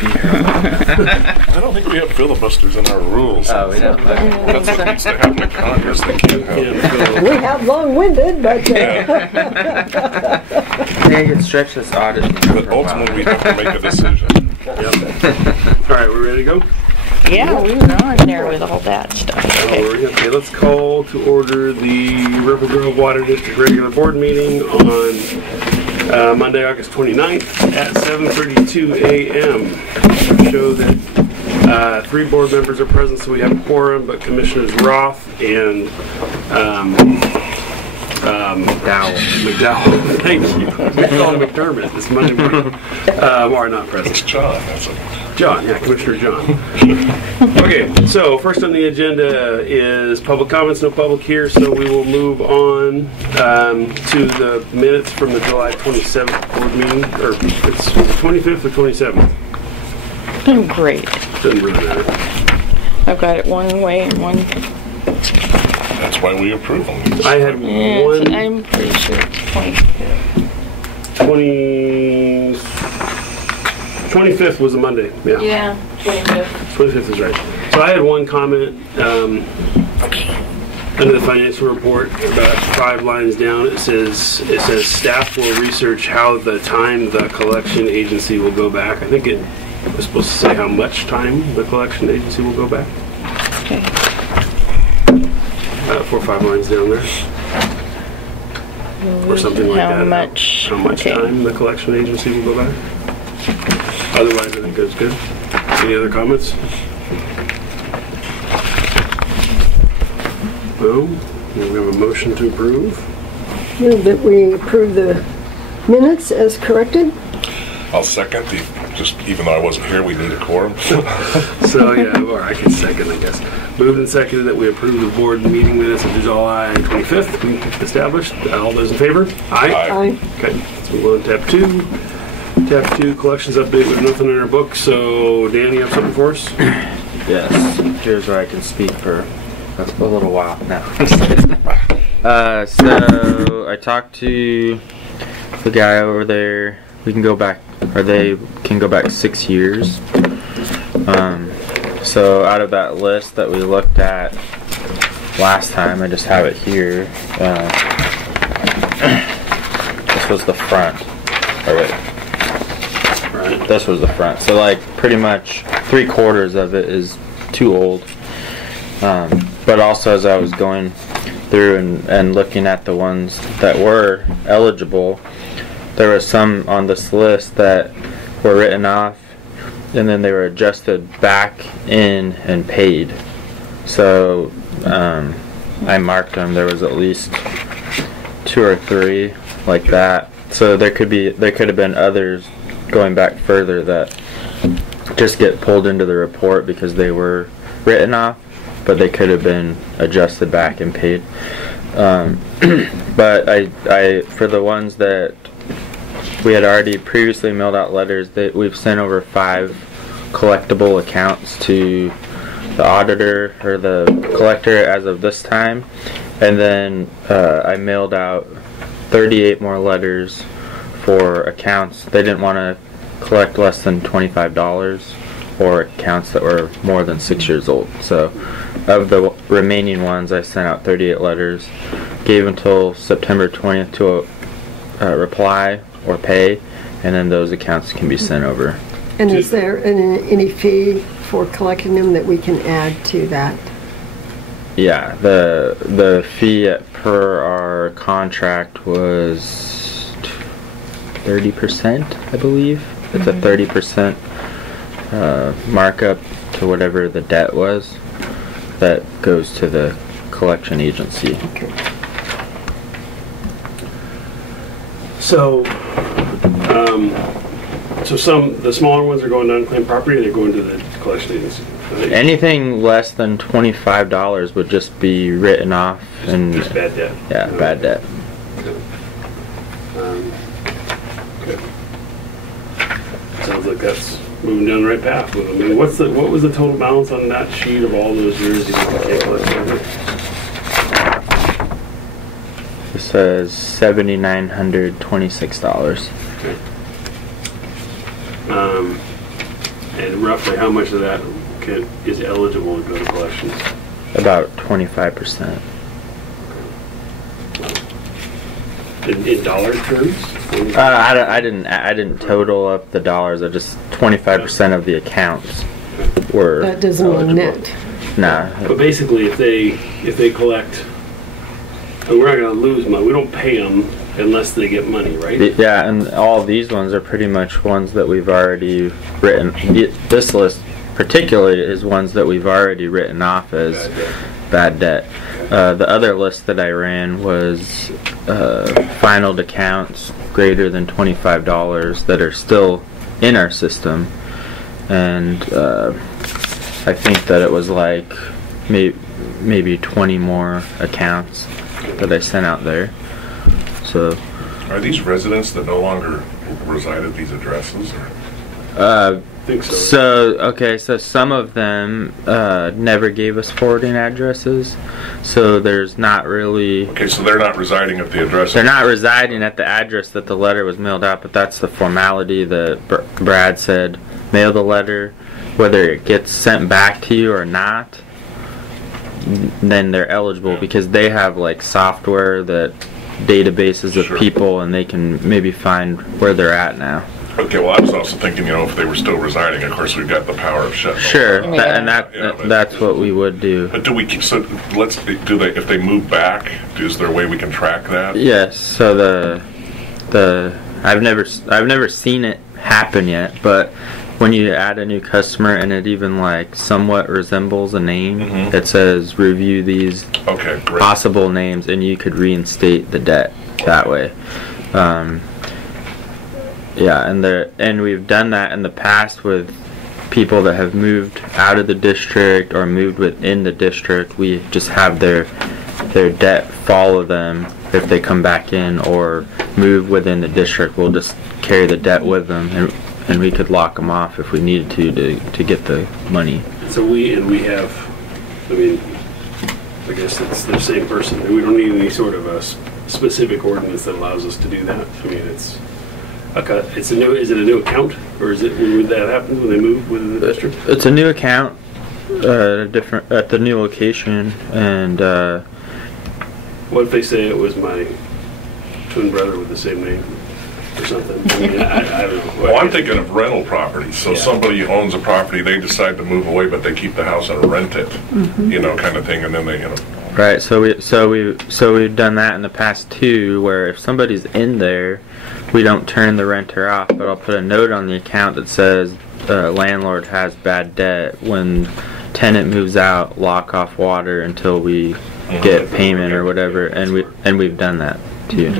I don't think we have filibusters in our rules. Oh, we don't. That's what needs to happen in Congress. They can't have. We have long-winded, but They can stretch this audit. But ultimately, we have to make a decision. Yep. All right, we ready to go? Yeah, we were on there with all that stuff. Okay, let's call to order the Rivergrove Water District regular board meeting on Monday, August 29th at 7:32 a.m. Show that 3 board members are present, so we have a quorum, but Commissioners Roth and McDowell, thank you. We call him McDermott this Monday morning. Are not present. It's John. That's it. John, yeah, Commissioner John. Okay, so first on the agenda is public comments. No public here, so we will move on to the minutes from the July 27th board meeting, or it's the 25th or 27th. I'm great. Doesn't really matter. I've got it one way and one. That's why we approve them. I had one. I'm pretty sure it's 25th was a Monday. Yeah. Yeah, 25th. 25th is right. So I had one comment under the financial report about 5 lines down. It says staff will research how the time the collection agency will go back. I think it was supposed to say how much time the collection agency will go back. Okay. 4 or 5 lines down there, or something like that. How much? How much time the collection agency will go back. Otherwise, I think it's good. Any other comments? No? We have a motion to approve. move that we approve the minutes as corrected. I'll second just even though I wasn't here, we need a quorum. So yeah, or I can second, I guess. Moved and seconded that we approve the board meeting minutes of July 25th. We established. All those in favor? Aye. Aye. Okay, let's move on to tab 2. Tab 2, collections update. We have nothing in our book. So Dan, you have something for us? Yes. Here's where I can speak for a little while now. So I talked to the guy over there. We can go back, or they can go back 6 years. So out of that list that we looked at last time, I just have it here. This was the front. Or wait. Right. This was the front. So like pretty much 3/4 of it is too old. But also as I was going through and looking at the ones that were eligible, there were some on this list that were written off and then they were adjusted back in and paid. So I marked them. There was at least 2 or 3 like that. So there could have been others going back further that just get pulled into the report because they were written off, but they could have been adjusted back and paid. But I for the ones that we had already previously mailed out letters, that we've sent over 5 collectible accounts to the auditor or the collector as of this time, and then I mailed out 38 more letters for accounts. They didn't want to collect less than $25 or accounts that were more than 6 years old. So of the remaining ones, I sent out 38 letters, gave until September 20th to reply or pay, and then those accounts can be sent over. And is there any fee for collecting them that we can add to that? Yeah, the fee per our contract was 30%, I believe. It's a 30% markup to whatever the debt was that goes to the collection agency. Okay. So, the smaller ones are going to unclaimed property, or they're going to the collection agency. Anything less than $25 would just be written off and just bad debt. Yeah, bad debt. Okay. Sounds like that's moving down the right path. I mean, what was the total balance on that sheet of all those years you can't collect over? It says $7,926. Okay. roughly how much of that is eligible to go to collections? About 25%. In dollar terms? I didn't total up the dollars. I just 25% of the accounts were That doesn't mean eligible. net. Nah. But basically, if they collect, and we're not going to lose money. We don't pay them unless they get money, right? Yeah, and all these ones are pretty much ones that we've already written. This list particularly is ones that we've already written off as bad debt. The other list that I ran was finaled accounts greater than $25 that are still in our system, and I think that it was like maybe 20 more accounts that I sent out there. So, Are these residents that no longer reside at these addresses? Or? I think so. So some of them never gave us forwarding addresses, so there's not really. Okay, so they're not residing at the address. They're not residing at the address that the letter was mailed out, but that's the formality that Brad said. Mail the letter, whether it gets sent back to you or not, then they're eligible because they have like software that databases of Sure. people, and they can maybe find where they're at now. Okay, well, I was also thinking, if they were still residing, of course, we've got the power of shutting. Sure, them Yeah. down. Yeah, but- that's what we would do. But do we keep? So if they move back, is there a way we can track that? Yes. So I've never seen it happen yet, but when you add a new customer and it even like somewhat resembles a name, Mhm. it says review these Okay, great. possible names, and you could reinstate the debt that way. Yeah, and we've done that in the past with people that have moved out of the district or moved within the district. We just have their debt follow them if they come back in or move within the district. We'll just carry the debt with them, and we could lock them off if we needed to get the money. So we have, I guess it's the same person. We don't need any sort of a specific ordinance that allows us to do that. Is it a new account, or is it when that happens when they move within the district? It's a new account at the new location, and What if they say it was my twin brother with the same name or something? I don't know. Well, I'm thinking of rental properties. So Yeah. somebody owns a property, they decide to move away, but they keep the house and rent it, kind of thing, and then they, right. So we've done that in the past too, where if somebody's in there, we don't turn the renter off, but I'll put a note on the account that says landlord has bad debt. When tenant moves out, lock off water until we get payment or whatever, and we've done that too.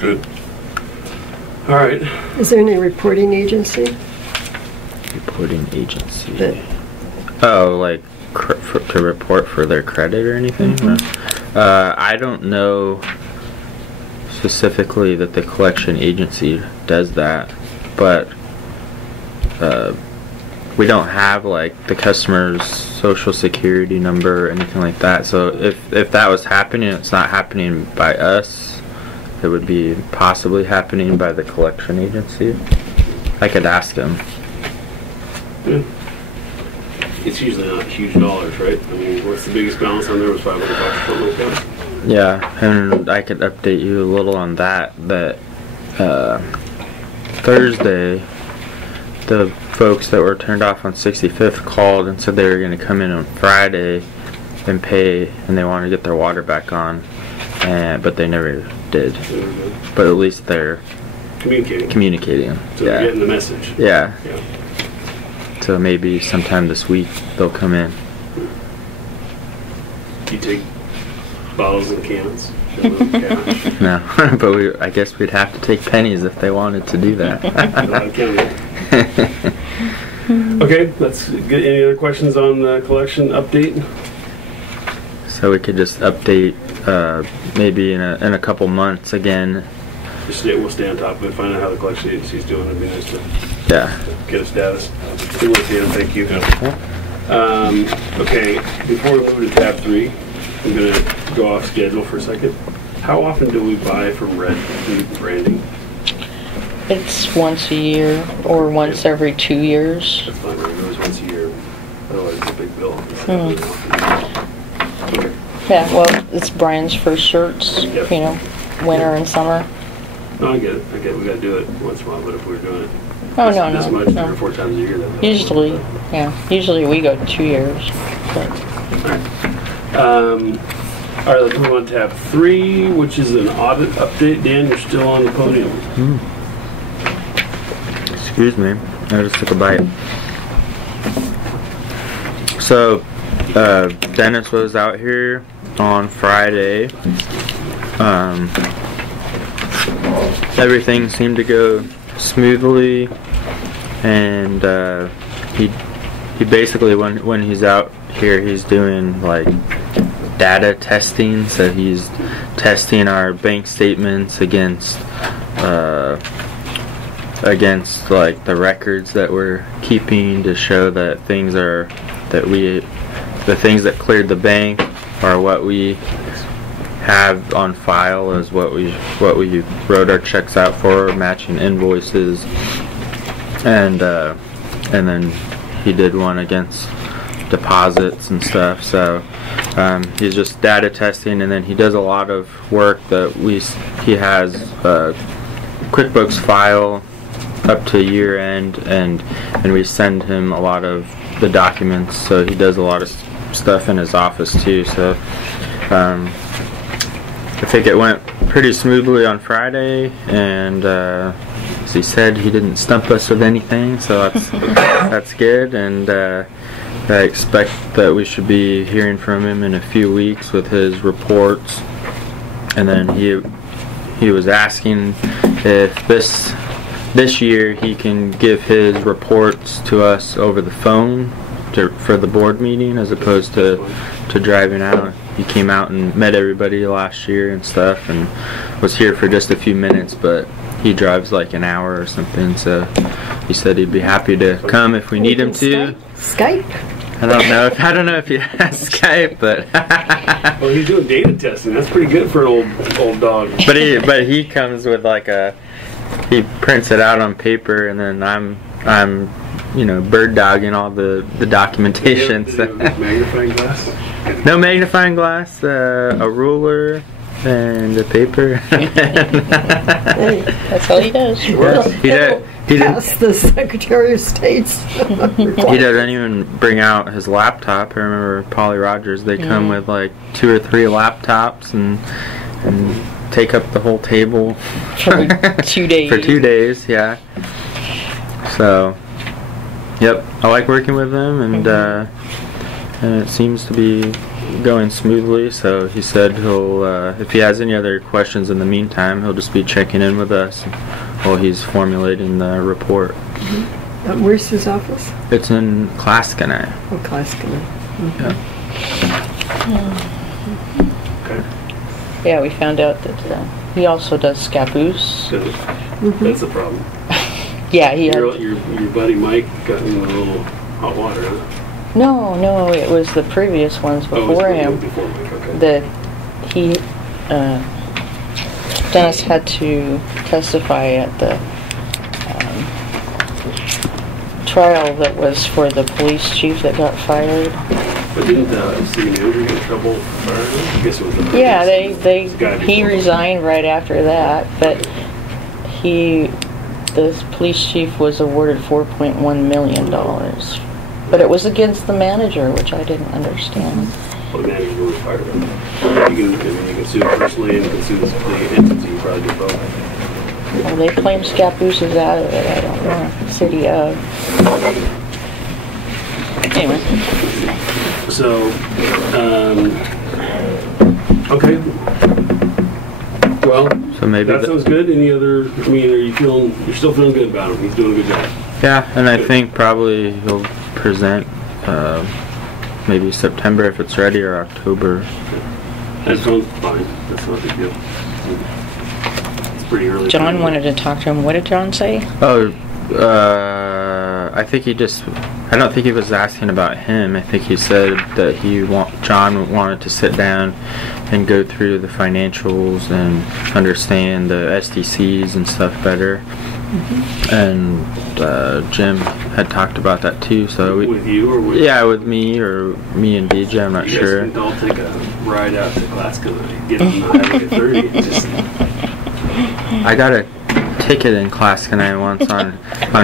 good. All right. Is there any reporting agency? Reporting agency. That- Oh, like to report for their credit or anything? I don't know specifically that the collection agency does that, but we don't have like the customer's social security number or anything like that. So if that was happening, it's not happening by us. It would be possibly happening by the collection agency. I could ask them. Yeah. It's usually not huge dollars, right? What's the biggest balance on there? Was $500 or something like that? Yeah, and I could update you a little on that. Thursday, the folks that were turned off on 65th called and said they were going to come in on Friday and pay, and they wanted to get their water back on, but they never did. But at least they're communicating. So they're getting the message. Yeah. Yeah. So maybe sometime this week they'll come in. You take bottles and cans. Fill them with cash. No, but I guess we'd have to take pennies if they wanted to do that. Okay, let's get any other questions on the collection update? So we could just update maybe in a couple months again. We'll stay on top of it, find out how the collection agency's doing. It'd be nice to Yeah. get a status. Good work, Dan. Thank you. Okay, before we move to tab 3, I'm going to go off schedule for a second. How often do we buy from Red Food Branding? It's once a year or once every 2 years. That's fine, it goes once a year. Otherwise, it's a big bill. Okay. Yeah, well, it's Brian's first shirts, Yep. you know, winter and summer. No, I get it. We got to do it once in a while, but if we're doing it Oh, this no, much, 3 no. or 4 times a year, then Usually, yeah, usually we go 2 years. But All right, let's move on to tab 3, which is an audit update. Dan, you're still on the podium. Excuse me, I just took a bite. So, Dennis was out here on Friday. Everything seemed to go smoothly, and he basically, when he's out here, he's doing like data testing. So he's testing our bank statements against like the records that we're keeping to show that the things that cleared the bank are what we have on file as what we wrote our checks out for, matching invoices, and then he did one against deposits and stuff. So he's just data testing, and then he does a lot of work that he has a QuickBooks file up to year end, and we send him a lot of the documents. So he does a lot of stuff in his office too. So I think it went pretty smoothly on Friday, and as he said, he didn't stump us with anything, so that's good. And I expect that we should be hearing from him in a few weeks with his reports. And then he was asking if this year he can give his reports to us over the phone for the board meeting, as opposed to driving out. He came out and met everybody last year and stuff, and was here for just a few minutes, but he drives like an hour or something, so he said he'd be happy to come if we need him to. Skype? I don't know if he has Skype, but Well, he's doing data testing. That's pretty good for an old dog. but he comes with like he prints it out on paper, and then I'm bird dogging all the documentation. Did you have magnifying glass? No magnifying glass, a ruler, and a paper. that's all he does. He didn't. Ask the Secretary of State's He doesn't even bring out his laptop. I remember Polly Rogers. They come with like 2 or 3 laptops and take up the whole table For 2 days. For 2 days, yeah. So, yep, I like working with them, and it seems to be going smoothly. So he said he'll, if he has any other questions in the meantime, he'll just be checking in with us while he's formulating the report. Where's his office? It's in Clascana. Oh, Clascana. Yeah. Okay. Yeah, we found out that he also does scaboose. So that's the problem. Yeah, he had... Your buddy Mike got in a little hot water, huh? No, it was the previous ones before him. Before Mike, okay. That he, Dennis had to testify at the trial that was for the police chief that got fired. But didn't city manager get in trouble for firing him? I guess it was the Yeah, previous- It's gotta be he close. resigned right after that, but the police chief was awarded $4.1 million. But it was against the manager, which I didn't understand. Well, the manager was fired him. You can sue personally, and you can sue the entity. You probably do both. Well, they claim Scappoose is out of it. I don't know. City of. Anyway. So, okay. Well, So maybe that sounds good. Any other? I mean, you're still feeling good about him? He's doing a good job. Yeah, and I think probably he'll present maybe September if it's ready, or October. That sounds fine. That's not a big deal. It's pretty early. John wanted to talk to him. What did John say? Oh, I think I don't think he was asking about him. I think he said that John wanted to sit down and go through the financials and understand the SDCs and stuff better. And Jim had talked about that too. So With you or with? yeah, with me or me and DJ. I'm not You sure. guys can all take a ride out to Glasgow and get on the Highway 30. And just, I got a ticket in Clascanine once on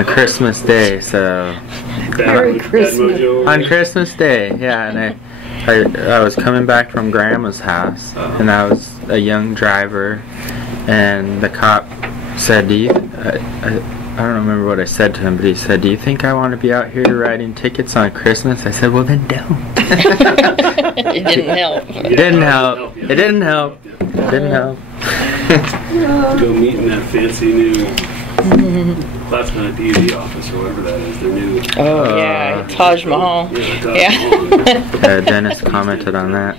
Christmas Day. So Merry Christmas. Mojo, on Christmas Day, yeah, and I was coming back from Grandma's house, and I was a young driver, and the cop said, I don't remember what I said to him, but he said, "Do you think I want to be out here writing tickets on Christmas?" I said, "Well, then don't." It didn't help. It didn't help. It didn't help. It didn't help. Go meet in that fancy new Classmate DD office or whatever that is. Their new. Oh yeah, Taj Mahal. Yeah. Dennis commented on that.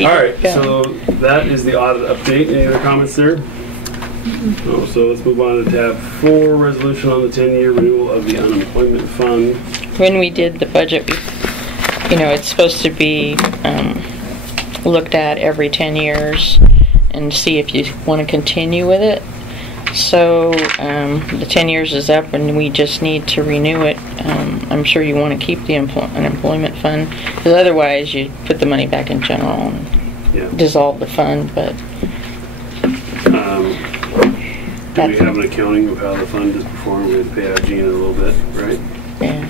All right, so that is the audit update. Any other comments there? Oh, so let's move on to tab 4, resolution on the 10-year renewal of the unemployment fund. When we did the budget, it's supposed to be looked at every 10 years and see if you want to continue with it. So the 10 years is up and we just need to renew it. I'm sure you want to keep the unemployment fund, because otherwise you put the money back in general and dissolve the fund. But do we have an accounting of how the fund is performing? We have to pay out Gina a little bit, right? Yeah.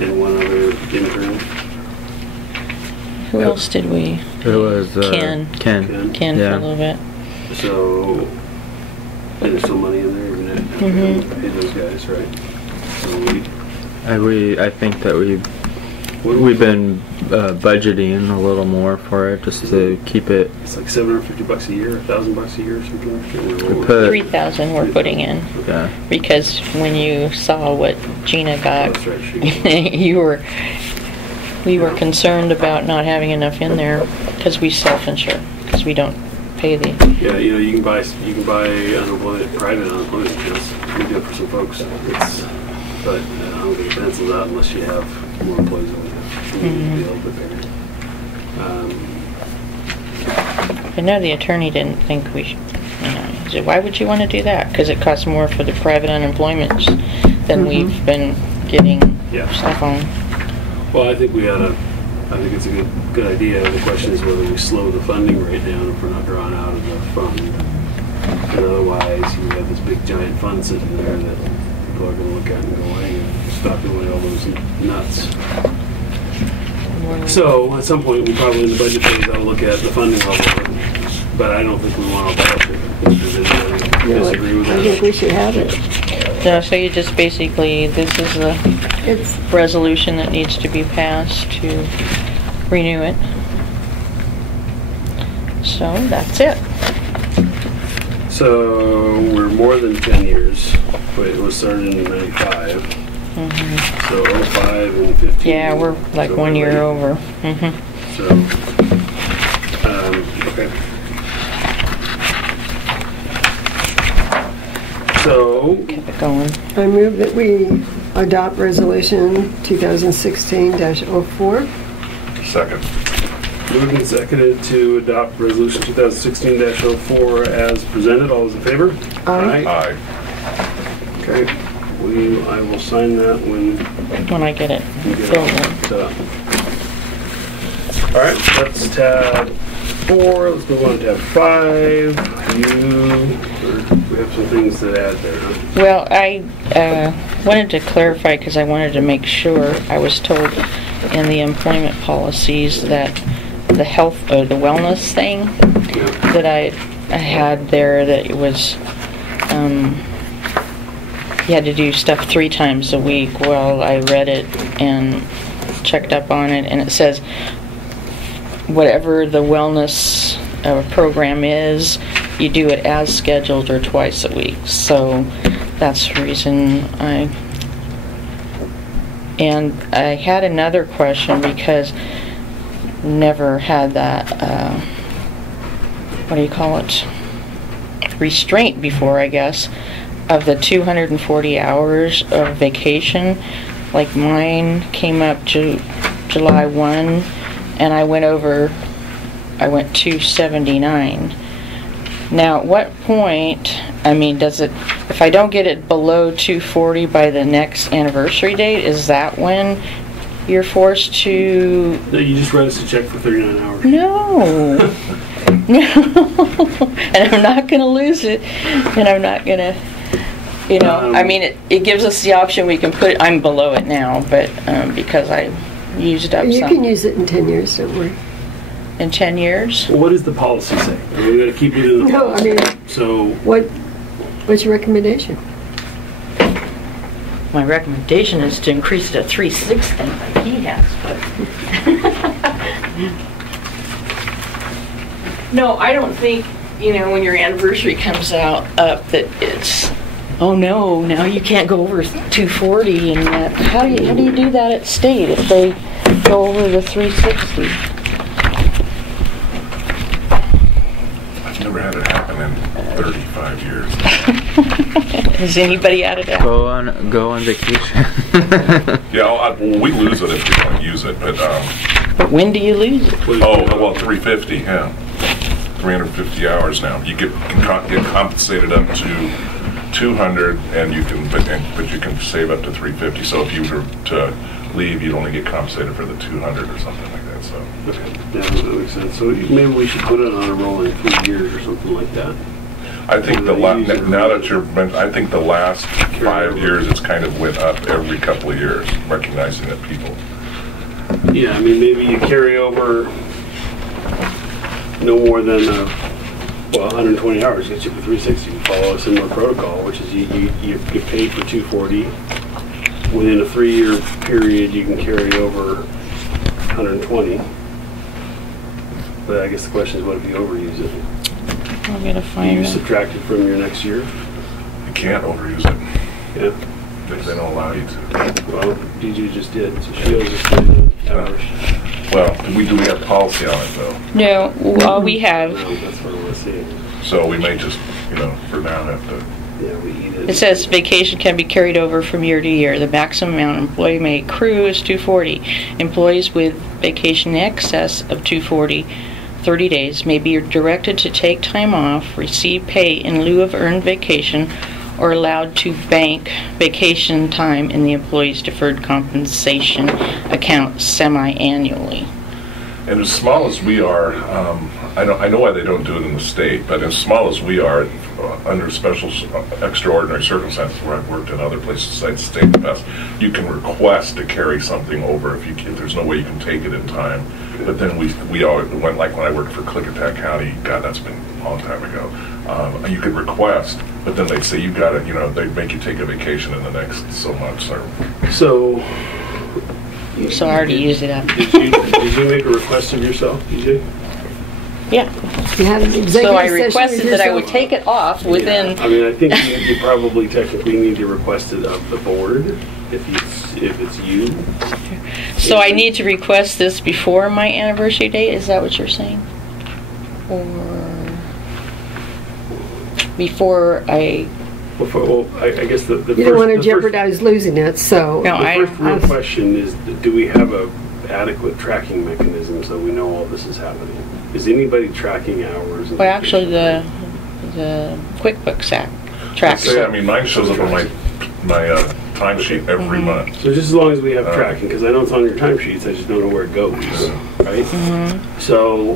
And one other intern. Who else did we? It was Ken. Ken For a little bit. So, and there's still money in there, even if pay those guys, right? So I think that we've been budgeting a little more for it just to keep it. It's like $750 a year, $1,000 a year, or something. We put 3,000 we're putting in. Yeah. Because when you saw what Gina got, That's right, we were concerned about not having enough in there because we self-insure, because we don't pay the. Yeah, you can buy private unemployment insurance. We do it for some folks. But I don't think it pencils out unless you have more employees than we have. So we need to be a little bit bigger. I know the attorney didn't think we should. He said, "Why would you want to do that? Because it costs more for the private unemployment than we've been getting stuff on." Well, I think it's a good idea. The question is whether we slow the funding rate down if we're not drawn out of the fund. Because otherwise, you have this big giant fund sitting there that people are going to look at and go, "Hey, stop doing all those nuts." So, at some point, we probably in the budget phase ought to look at the funding level. But I don't think we want to abolish it. Does anybody disagree with that? I think we should have it. No, so you just basically, this is a resolution that needs to be passed to renew it. So that's it. So we're more than 10 years. Wait, it was started in 95. So 05 and 15. Yeah, we're like so 1 year over. So, okay. So, keep it going. I move that we adopt resolution 2016-04. Second. moved and seconded to adopt resolution 2016-04 as presented. All those in favor? Aye. Aye. Okay. I will sign that when I get it. you get it set up. All right, that's tab 4. Let's move on to tab 5. We have some things to add there, huh? Well, I wanted to clarify because I wanted to make sure. I was told in the employment policies that the health or the wellness thing that I had there, that it was you had to do stuff 3 times a week. Well, I read it and checked up on it, and it says whatever the wellness program is, you do it as scheduled or twice a week. So that's the reason and I had another question because never had that what do you call it, restraint before, I guess, of the 240 hours of vacation. Like mine came up to July 1 and I went 279, Now, at what point, I mean, does it, if I don't get it below 240 by the next anniversary date, is that when you're forced to... No, you just write us a check for 39 hours. No. No. And I'm not going to lose it. And I'm not going to, you know, I mean, it gives us the option we can put, I'm below it now, but because I used up You some. can use it in 10 years, don't worry. In 10 years? Well, what does the policy say? I mean, we got to keep it in the No, I policy. mean, So, what's your recommendation? My recommendation is to increase it to 360 like he has, but... No, I don't think, you know, when your anniversary comes up that it's, oh no, now you can't go over 240 and that. How do you do that at state if they go over the 360? I've never had it happen in 35 years. Has anybody added that? Go on vacation. Yeah, well, we lose it if you don't use it, but, But when do you lose it? oh, well, 350, yeah. 350 hours now. You can get compensated up to 200, and you can, but you can save up to 350. So if you were to leave, you'd only get compensated for the 200 or something like that. So. okay, yeah, that makes sense. So maybe we should put it on a rolling 3 years or something like that. I think now that I think the last 5 years it's kind of went up every couple of years, recognizing that people. Yeah, I mean, maybe you carry over no more than 120 hours gets you to 360. You follow a similar protocol, which is you get paid for 240. Within a 3-year period, you can carry over 120. But I guess the question is, what if you overuse it? I'm gonna Do find you it. subtract it from your next year? You can't overuse it. Yeah. They don't allow you to. Well, DJ just did. So she'll just do the hours. Well, we have policy on it though, No, all we have, Well, that's what I want to see. so we may just, for now have to. Yeah, we eat it. it says vacation can be carried over from year to year. The maximum amount an employee may accrue is 240. Employees with vacation in excess of 240, 30 days, may be directed to take time off, receive pay in lieu of earned vacation, or allowed to bank vacation time in the employee's deferred compensation account semi-annually. And as small as we are, I know why they don't do it in the state, but as small as we are, under special, extraordinary circumstances where I've worked in other places besides the state in the past, you can request to carry something over if there's no way you can take it in time. But then we always went, like when I worked for Clickitat County, God, that's been a long time ago. You could request, but then they'd say you got it. They'd make you take a vacation in the next so much. So So I already used it up. did you make a request of yourself, DJ? Yeah. You had an executive So I session with requested that I would yourself? take it off within, Yeah. I mean, I think you probably technically need to request it of the board if it's you. so I need to request this before my anniversary date, is that what you're saying? Or before I, Well, I guess the first... You don't want to the first- jeopardize losing it, so. No, The first real I've- question is, do we have a adequate tracking mechanism so we know all this is happening? Is anybody tracking hours? and well, actually, vacation? the QuickBooks app tracks Say, I it. mean, mine shows up on my timesheet every month. So just as long as we have tracking, because I know it's on your timesheets, I just don't know where it goes, right? So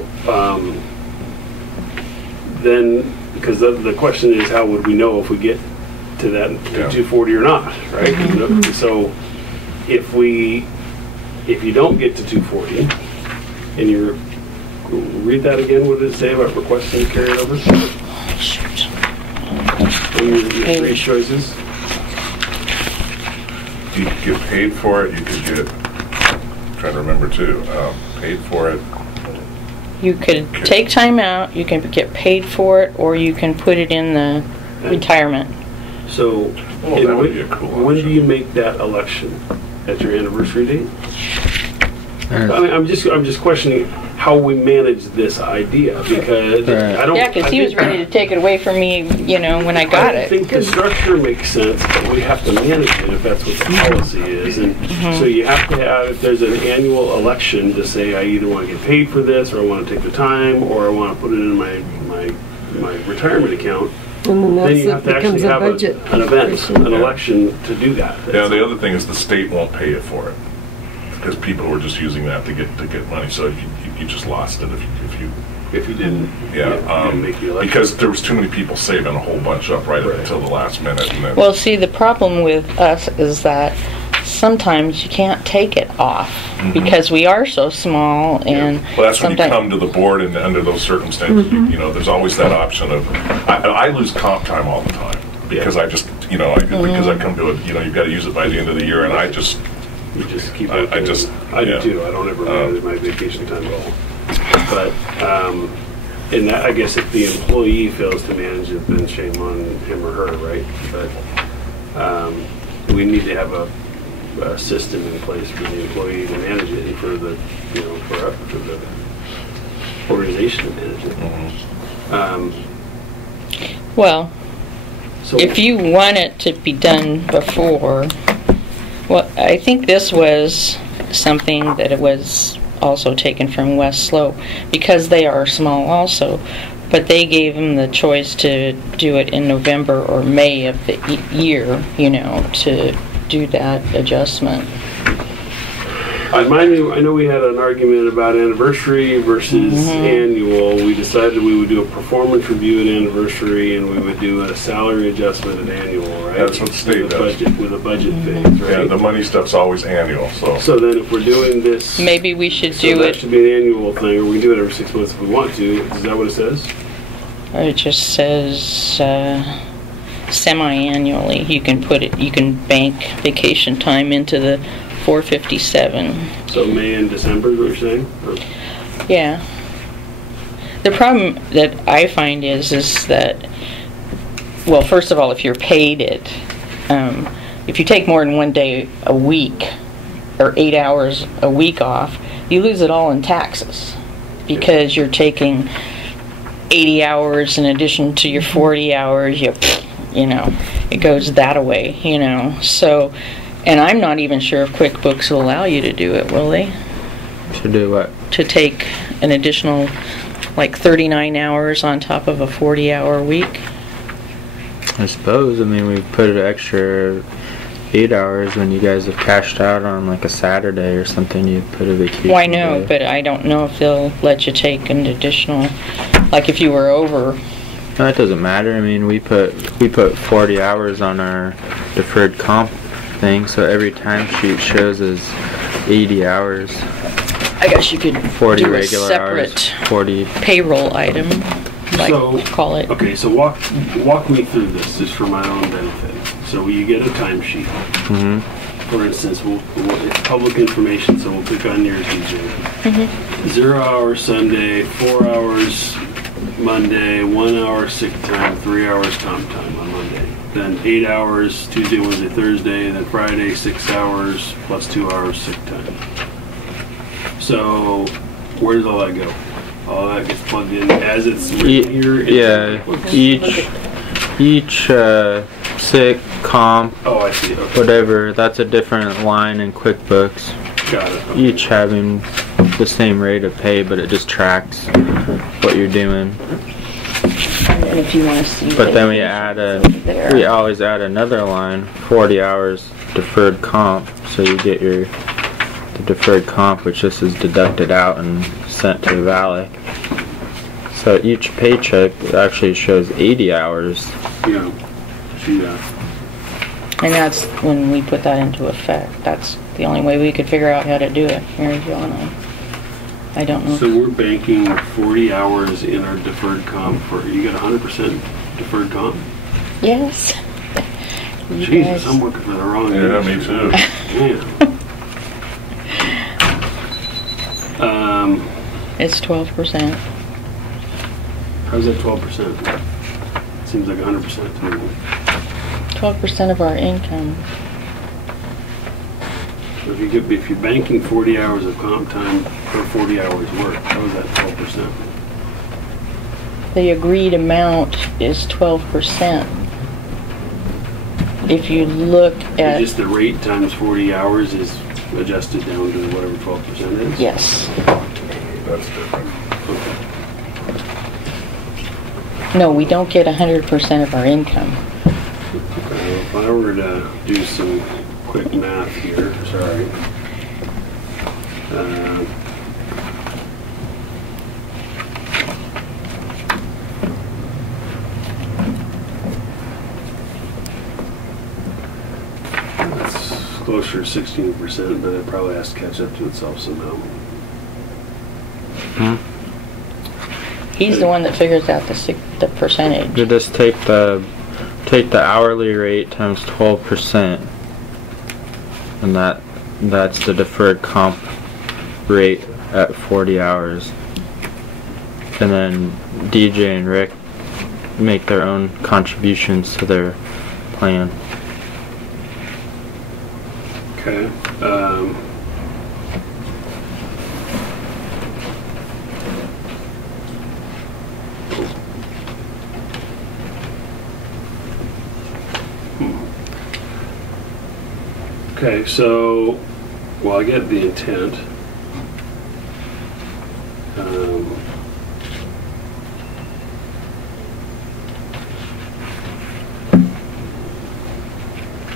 then, because the question is, how would we know if we get to that Yeah. 240 or not, right? So if you don't get to 240, and you read that again, what did it say about requesting to carry it over? Shoot. Your three choices. You could get paid for it. You could get. I'm trying to remember too. Paid for it. You could take time out, you can get paid for it, or you can put it in the retirement. So, Well, that would be a cool when do option. you make that election? At your anniversary date? I mean, I'm just questioning how we manage this idea, because I don't... Yeah, because he was ready to take it away from me, when I got I it. think the structure makes sense, but we have to manage it if that's what the policy is. And so you have to have, if there's an annual election, to say I either want to get paid for this, or I want to take the time, or I want to put it in my my retirement account, And then then you that's, have to it becomes actually a have budget. an event, an Yeah. election to do that. Yeah, the other thing is the state won't pay you for it, because people were just using that to get money, so you just lost it If you didn't, yeah, didn't make the election. because there was too many people saving a whole bunch up right up Right. until the last minute, and then. Well, see, the problem with us is that sometimes you can't take it off because we are so small and Well, that's when you sometimes come to the board, and under those circumstances, Mm-hmm. you know, there's always that option of, I lose comp time all the time, because I just, you know, because I come to it, you know, you've got to use it by the end of the year, and I just, You just keep I working. just- I do yeah. too. I don't ever manage my vacation time at all. But, and that, I guess if the employee fails to manage it, then shame on him or her, right? But, we need to have a system in place for the employee to manage it and for the, you know, for the organization to manage it. well, So if you want it to be done before, well, I think this was something that it was also taken from West Slope because they are small also, but they gave them the choice to do it in November or May of the year, you know, to do that adjustment. I know we had an argument about anniversary versus annual. We decided we would do a performance review at anniversary and we would do a salary adjustment at annual, right? That's what the state With a does. budget, with a budget phase, right? yeah, the money stuff's always annual, so. So then if we're doing this, Maybe we should so do that it, should be an annual thing, or we can do it every 6 months if we want to. Is that what it says? it just says semi-annually. You can put it, you can bank vacation time into the 457. So May and December is what you're saying? Or- Yeah. The problem that I find is that, well, first of all, if you're paid it, if you take more than 1 day a week or 8 hours a week off, you lose it all in taxes because you're taking 80 hours in addition to your 40 hours. You know, it goes that away. You know, so. And I'm not even sure if QuickBooks will allow you to do it, will they? To do what? To take an additional, like 39 hours on top of a 40-hour week? I suppose. I mean, we put an extra 8 hours when you guys have cashed out on like a Saturday or something. You put a vacation. Well, I know, day. but I don't know if they'll let you take an additional, like if you were over. No, it doesn't matter. I mean, we put 40 hours on our deferred comp thing, so every timesheet shows as 80 hours. I guess you could 40 do a regular hours, separate 40. payroll item, like So- call it. Okay, so walk me through this, just for my own benefit. So you get a timesheet. Hmm. For instance, it's public information, so we'll pick on yours, DJ. 0 hours Sunday, 4 hours Monday, 1 hour sick time, 3 hours comp time on Monday. Then 8 hours Tuesday, Wednesday, Thursday, then Friday 6 hours plus 2 hours sick time. So where does all that go? All that gets plugged in as it's written here? in Yeah, QuickBooks? each sick, comp, Oh, I see. Okay. whatever, that's a different line in QuickBooks. Got it. Okay. Each having the same rate of pay, but it just tracks what you're doing. And if you want to see. But then we always add another line, 40 hours deferred comp, so you get the deferred comp, which just is deducted out and sent to Valak. So each paycheck actually shows 80 hours. Yeah. See that. And that's when we put that into effect. That's the only way we could figure out how to do it. Mary Jo and I don't know. So we're banking 40 hours in our deferred comp for, you got 100% deferred comp? Yes. You Jesus, guys- I'm working for the wrong Yeah, industry. me too. Man. It's 12%. How's that 12%? Seems like 100% to me. 12% of our income. So if you're banking 40 hours of comp time per 40 hours work, how is that 12%? The agreed amount is 12%. If you look at, Just the rate times 40 hours is adjusted down to whatever 12% is? yes. That's different. No, we don't get 100% of our income. If I were to do some quick math here, sorry. That's closer to 16%, but it probably has to catch up to itself somehow. He's the one that figures out the percentage. You just take the hourly rate times 12%, and that's the deferred comp rate at 40 hours. And then DJ and Rick make their own contributions to their plan. Okay. Okay, so, well, I get the intent.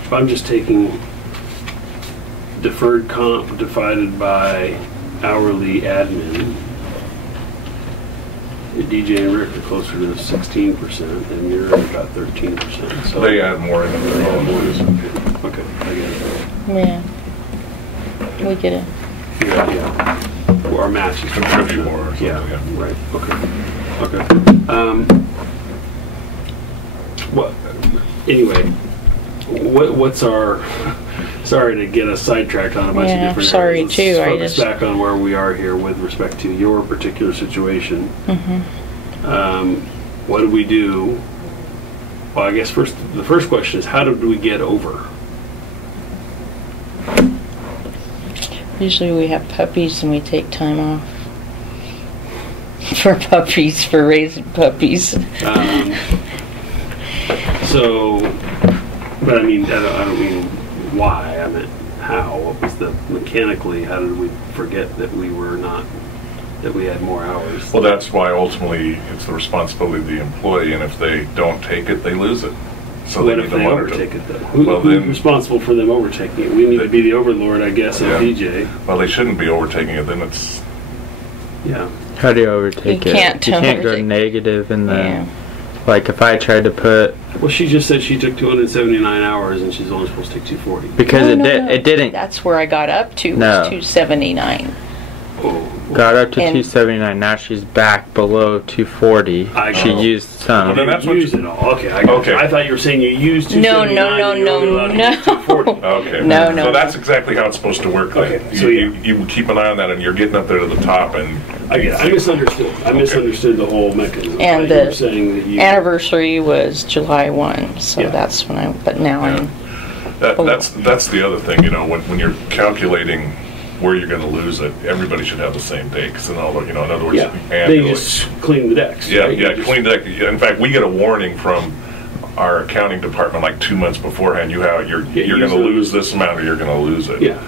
If I'm just taking deferred comp divided by hourly admin, DJ and Rick are closer to 16%, and you're about 13%. So They add more into their own dues. Okay, I get it. Yeah. We get it. Yeah. Well, our match is Contribute more or something, Yeah, yeah. right. Okay. What? Anyway, what's our? Sorry to get us sidetracked on a bunch of Yeah, different sorry areas. too, I Let's just- focus back on where we are here with respect to your particular situation. What do we do? Well, I guess the first question is, how did we get over? Usually we have puppies and we take time off. For puppies, for raising puppies. So, but I mean, I don't mean why. I meant how. What was the mechanically? How did we forget that we had more hours? Well, that's why ultimately it's the responsibility of the employee, and if they don't take it, they lose it. So What they if need to they monitor. overtake it though? Well, Who's then- responsible for them overtaking it? We need to be the overlord, I guess, of Yeah. DJ. Well, they shouldn't be overtaking it. Then it's Yeah. How do you overtake You it? can't You can't go overtake. negative and Yeah. then, like if I tried to put, Well, she just said she took 279 hours and she's only supposed to take 240. because No, no. it didn't, That's where I got up to, No. was 279. Oh. got up to And- 279, now she's back below 240. I She know. used Well, some. then that's what used you- it all. Okay, I got Okay. you. I thought you were saying you used No, 279 no, and you're only allowed to no, use 240. okay. No, no. So that's exactly how it's supposed to work. Then. Okay, so you keep an eye on that, and you're getting up there to the top, and I get it. I misunderstood. I misunderstood the whole mechanism. And I thought you were the saying that you... Anniversary was July 1, so Yeah. that's when but now I'm, that's the other thing. You know, when you're calculating where you're going to lose it, everybody should have the same date. Because then all, in other words, Yeah, they annually. just clean the decks. Yeah, right? yeah, You just- clean deck. In fact, we get a warning from our accounting department like 2 months beforehand. You're going to lose this amount, or you're going to lose it. Yeah.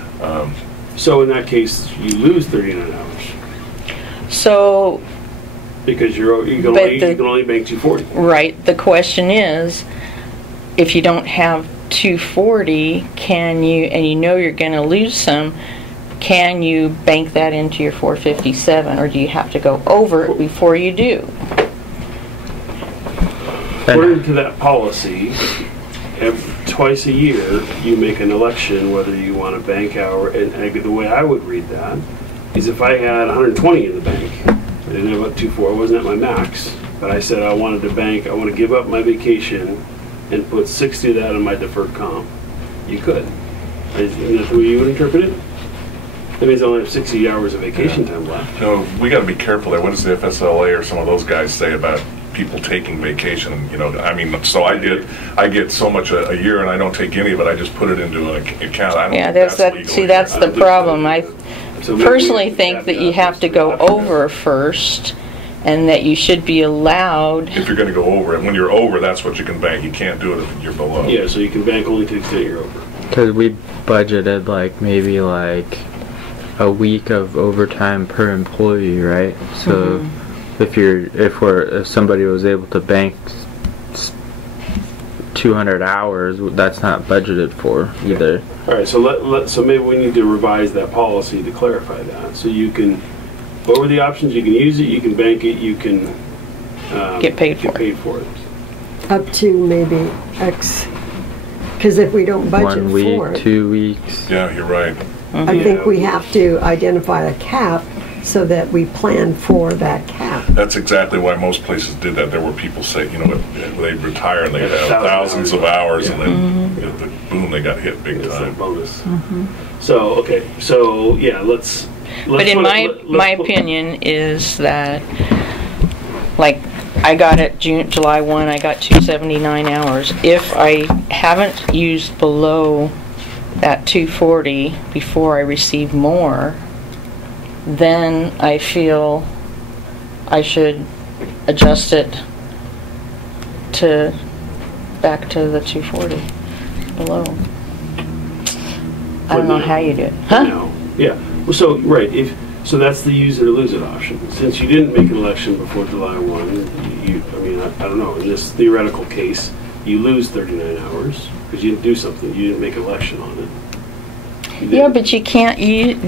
So in that case, you lose 39 hours so, because you can But only bank 240. right, the question is, if you don't have 240, can you, and you know you're going to lose some, can you bank that into your 457, or do you have to go over it before you do? According to that policy, twice a year you make an election whether you want a bank hour. And the way I would read that is if I had 120 in the bank, I didn't have up 240, I wasn't at my max, but I said I wanted to bank, I want to give up my vacation and put 60 of that on my deferred comp. You could. Isn't that the way you would interpret it? That means I only have 60 hours of vacation time left. No, we got to be careful there. What does the FSLA or some of those guys say about people taking vacation? I mean, so I get so much a year, and I don't take any of it. I just put it into an account. I don't Yeah, think that's that. legal See, either. that's the problem. I So maybe personally we think that you have to this go after that. over first, and that you should be allowed. If you're going to go over it, when you're over, that's what you can bank. You can't do it if you're below. Yeah, so you can bank only to the extent you're over. Because we budgeted maybe a week of overtime per employee, right? So if somebody was able to bank 200 hours, that's not budgeted for either. All right, so so maybe we need to revise that policy to clarify that. So you can, what were the options? You can use it, you can bank it, you can Get paid for it. Up to maybe X, because if we don't budget 1 week, for it, 2 weeks. Yeah, you're right. I think we have to identify a cap so that we plan for that cap. That's exactly why most places did that. There were people say, you know, they'd retire and they'd have thousands of hours, and then, you know, boom, they got hit big It's a time. bonus. So, okay, so, yeah, let's But in my opinion is that, like, I got it July 1, I got 279 hours. If I haven't used below that 240 before I receive more, then I feel I should adjust it to back to the 240 below. I don't know how you do it. Huh? No. Yeah. Well, so, right, so that's the use it or lose it option. Since you didn't make an election before July 1, I don't know, in this theoretical case, you lose 39 hours because you didn't do something. You didn't make an election on it. Yeah, but you can't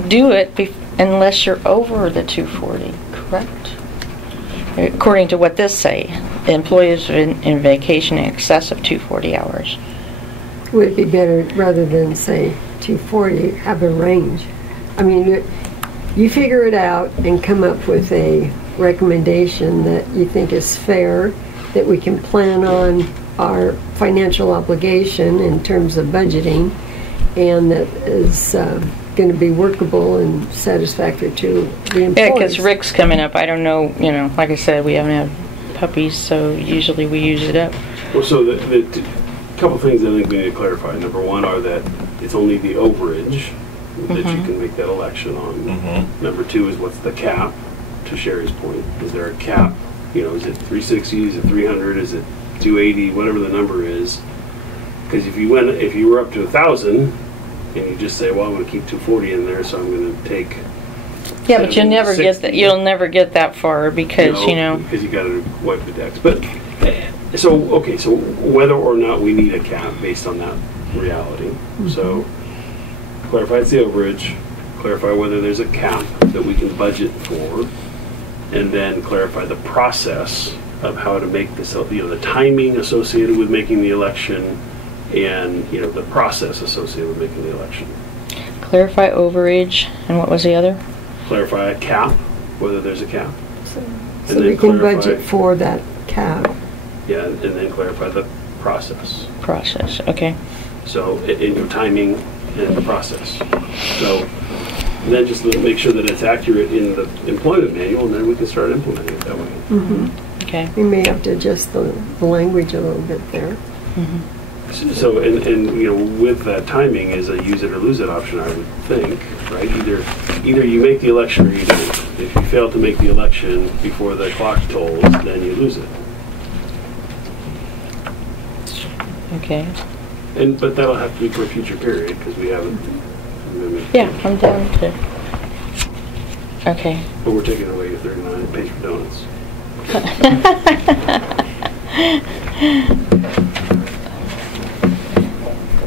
do it unless you're over the 240, correct? According to what this say, employees in vacation in excess of 240 hours. Would it be better, rather than say 240, have a range? I mean, you figure it out and come up with a recommendation that you think is fair, that we can plan on our financial obligation in terms of budgeting, and that is going to be workable and satisfactory to the employees. Yeah, because Rick's coming up. I don't know, you know, like I said, we haven't had puppies, so usually we use it up. Well, so the couple things I think we need to clarify. Number one are that it's only the overage that you can make that election on. Number two is what's the cap, to Sherry's point. Is there a cap? You know, is it 360, is it 300, is it 280, whatever the number is. Because if you were up to 1,000, and you just say, well, I'm going to keep 240 in there, so I'm going to take. Yeah, but you'll never get that. You'll never get that far because because you got to wipe the decks. But so okay, so whether or not we need a cap based on that reality. So clarify it's the overage. Clarify whether there's a cap that we can budget for, and then clarify the process of how to make this. You know, the timing associated with making the election. And, you know, the process associated with making the election. Clarify overage, and what was the other? Clarify a cap, whether there's a cap. So we can budget for that cap. Yeah, and then clarify the process. Process, okay. So, in your timing and the process. So, then just make sure that it's accurate in the employment manual, and then we can start implementing it that way. Okay. We may have to adjust the language a little bit there. So, and you know, with that timing is a use it or lose it option, I would think, right? Either you make the election or you don't. If you fail to make the election before the clock tolls, then you lose it. Okay. But that'll have to be for a future period because we haven't. Yeah, I'm down to. Okay. But we're taking away your 39 pays for donuts.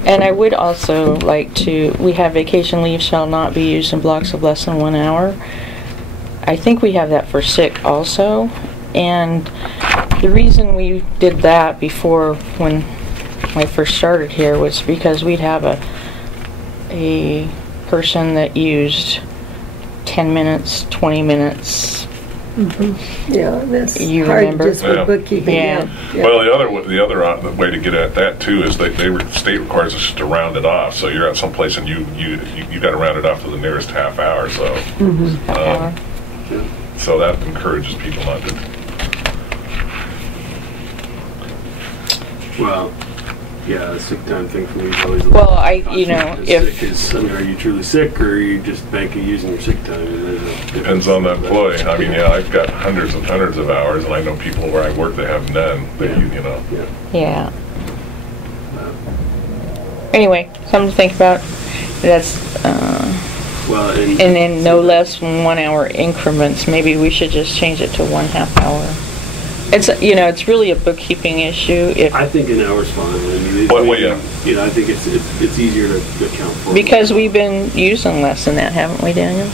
And I would also like to, we have vacation leave shall not be used in blocks of less than 1 hour. I think we have that for sick also. And the reason we did that before, when I first started here, was because we'd have a person that used 10 minutes, 20 minutes. Yeah, and that's You hard remember? just for bookkeeping. Yeah. Well, the other way to get at that too is the state requires us to round it off. So you're at some place and you got to round it off to the nearest half hour. So so that encourages people not to. Well, yeah, the sick time thing for me is always. Well, if sick is, are you truly sick or are you just banking using your sick time? And Depends on the employee. I mean, yeah, I've got hundreds and hundreds of hours, and I know people where I work that have none. You know. Yeah. Anyway, something to think about. That's Well, And then no less than 1 hour increments. Maybe we should just change it to 1/2 hour. It's, it's really a bookkeeping issue. I think an hour's fine. I mean, I think it's easier to account for. Because we've been using less than that, haven't we, Daniel?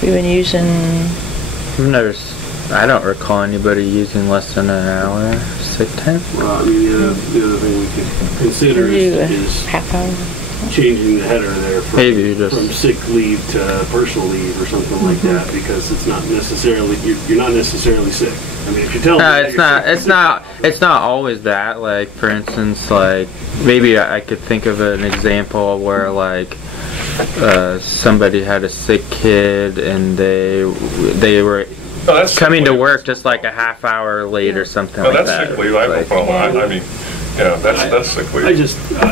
We've been using... I don't recall anybody using less than an hour sick time. Well, I mean, the other thing we could consider is half hour. changing the header there from sick leave to personal leave or something like that, because it's not necessarily, you're not necessarily sick. I mean, if you're telling me it's not always that. Like, for instance, like, maybe I could think of an example where, like, somebody had a sick kid and they were coming to work just like a half hour late or something like that. That's sick leave. I have no problem. I mean, that's sick leave.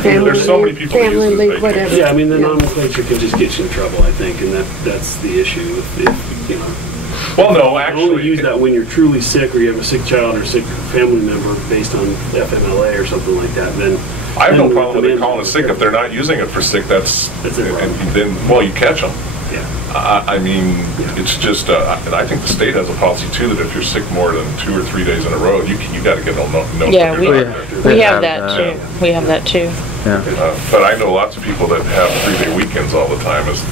There's so many people who use leave, whatever. Yeah, I mean, the nomenclature can just get you in trouble, I think, and that's the issue. Well, no, actually, only use that when you're truly sick, or you have a sick child or sick family member based on FMLA or something like that. Then I have no problem with it calling it sick if they're not using it for sick. That's it. And then, well, you catch them. Yeah. I mean, it's just. I think the state has a policy too that if you're sick more than 2 or 3 days in a row, you got to get a note from your doctor. We have that too. We have that too. Yeah. But I know lots of people that have 3-day weekends all the time as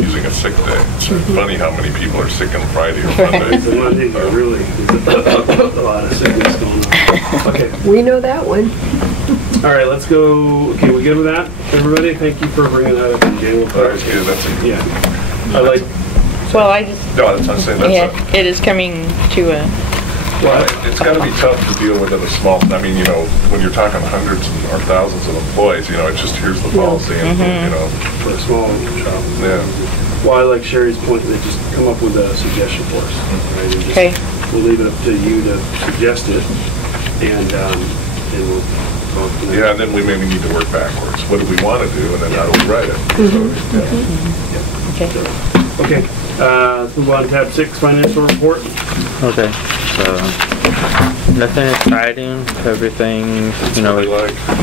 using a sick day. It's funny how many people are sick on Friday or Monday. It's really a lot of sickness going on. Okay. We know that one. All right, let's go. Okay, we good with that, everybody? Thank you for bringing that up, Daniel. That's good. Yeah. I like. Well, I just. No, that's what I'm saying. It is coming to a. Well, it's got to be tough to deal with in a small. I mean, when you're talking hundreds or thousands of employees, it's just here's the policy, and For a small shop. Yeah. Well, I like Sherry's point that just come up with a suggestion for us. Right? And just, Okay. We'll leave it up to you to suggest it, and we'll. Yeah, and then we maybe need to work backwards. What do we want to do, and then how do we write it? Okay. Okay. Let's move on to tab 6, financial report. Okay. So nothing exciting. Everything,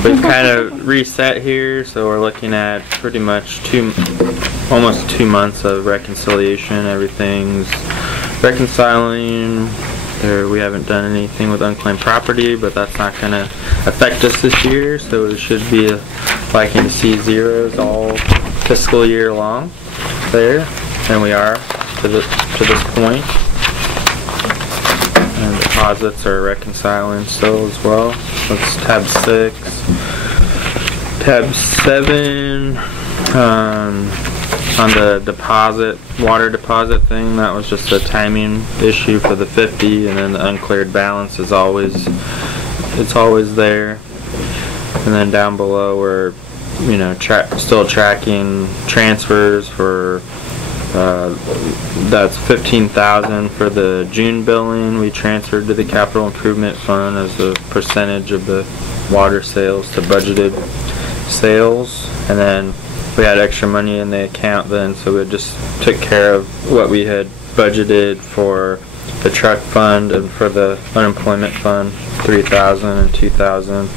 we've kind of reset here. So we're looking at pretty much almost 2 months of reconciliation. Everything's reconciling. We haven't done anything with unclaimed property, but that's not going to affect us this year, so it should be liking to see zeros all fiscal year long there, and we are to this point. And deposits are reconciling still as well. That's tab 6. Tab 7, on the water deposit thing, that was just a timing issue for the 50, and then the uncleared balance is always there. And then down below we're still tracking transfers for that's $15,000 for the June billing we transferred to the capital improvement fund as a percentage of the water sales to budgeted sales, and then we had extra money in the account then, so we just took care of what we had budgeted for the truck fund and for the unemployment fund, $3,000 and $2,000,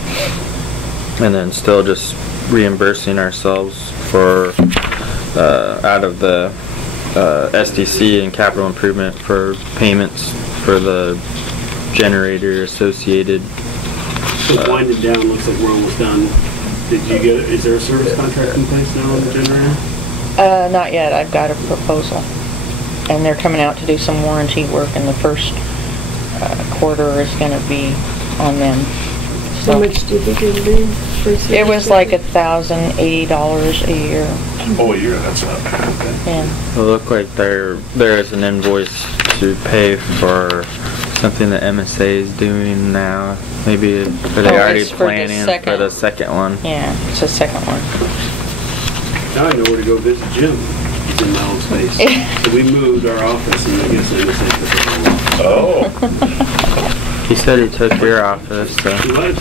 and then still just reimbursing ourselves for out of the SDC and capital improvement for payments for the generator associated. So winding down, looks like we're almost done. Is there a service contract in place now on the generator? Not yet. I've got a proposal, and they're coming out to do some warranty work, and the first quarter is going to be on them. How much do you think it would be? It was like $1,080 a year. Oh, a year? That's not bad. Yeah. It looked like there is an invoice to pay for something that MSA is doing now. Maybe are they already planning for the second one? Yeah, it's the second one. Now I know where to go visit Jim. He's in my own space. So we moved our office, and I guess MSA took it all. Oh. He said he took your office. So. Where'd